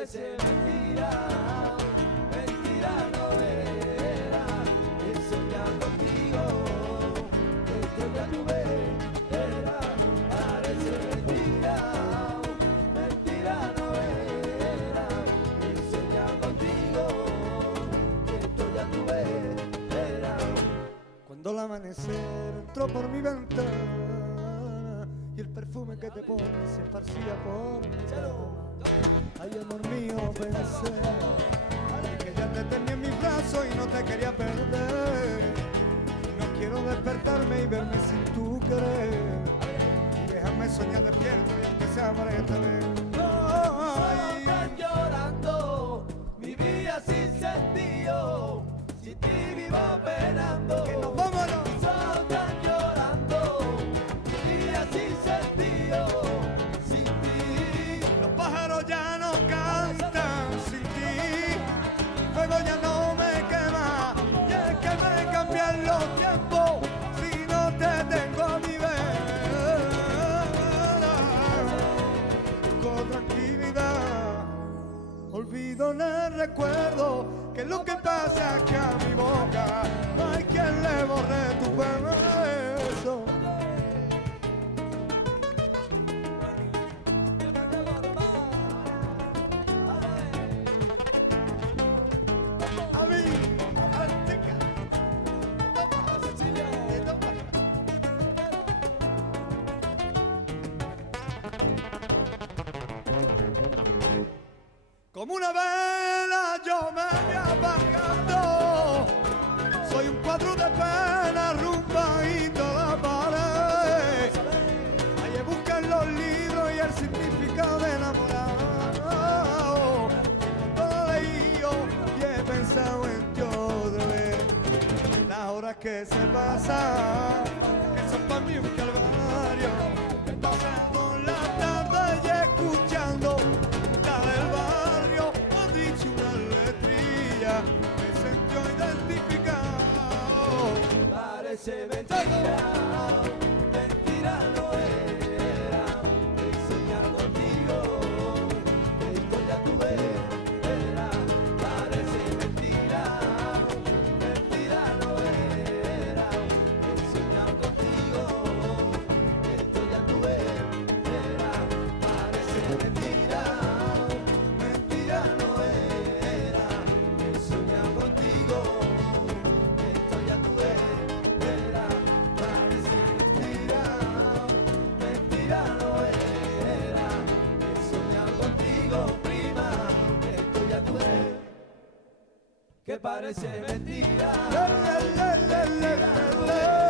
parece mentira, mentira no era, he soñado contigo, esto ya tuve, era, parece mentira, mentira no era, he soñado contigo, esto ya tuve, era. Cuando el amanecer entró por mi ventana y el perfume que te pones se esparcía por mi cama, ay amor mío pensé que ya te tenía en mis brazos y no te quería perder. No quiero despertarme y verme sin tu querer, y déjame soñar despierto y aunque sea para esta vez. Están llorando, mi vida sin sentido, sin ti vivo penando. Que nos vámonos. Están llorando, mi vida sin sentido, sin ti. Los pájaros ya no cantan sin ti, el fuego ya no me quema, y es que me cambian los tiempos si no te tengo a mi vera. Con tranquilidad olvido en el recuerdo que lo que pasa es que a mi boca no hay quien le borre tu beso. A mí, Azteca, toma, Cecilia, toma. Como una vela yo me voy apagando, soy un cuadro de pena arrumbadito a la pared. Allí buscan los libros y el significado de enamorado. Todo leído y he pensado en ti otra vez. Las horas que se pasan, que son para mí un calvario. Pasando la tarde y escuchando la del barrio, ha dicho una letrilla, me sentí identificado. Parece mentira, mentira no era, he soñado contigo, esto ya tuve, era, parece mentira, mentira no era, he soñado contigo, esto ya tuve, era, parece mentira, mentira no era, he soñado contigo, esto ya tuve, era, parece mentira, mentira no era, he soñado contigo, prima, esto ya tuve, que parece mentira, Le, le, le, le, le, le.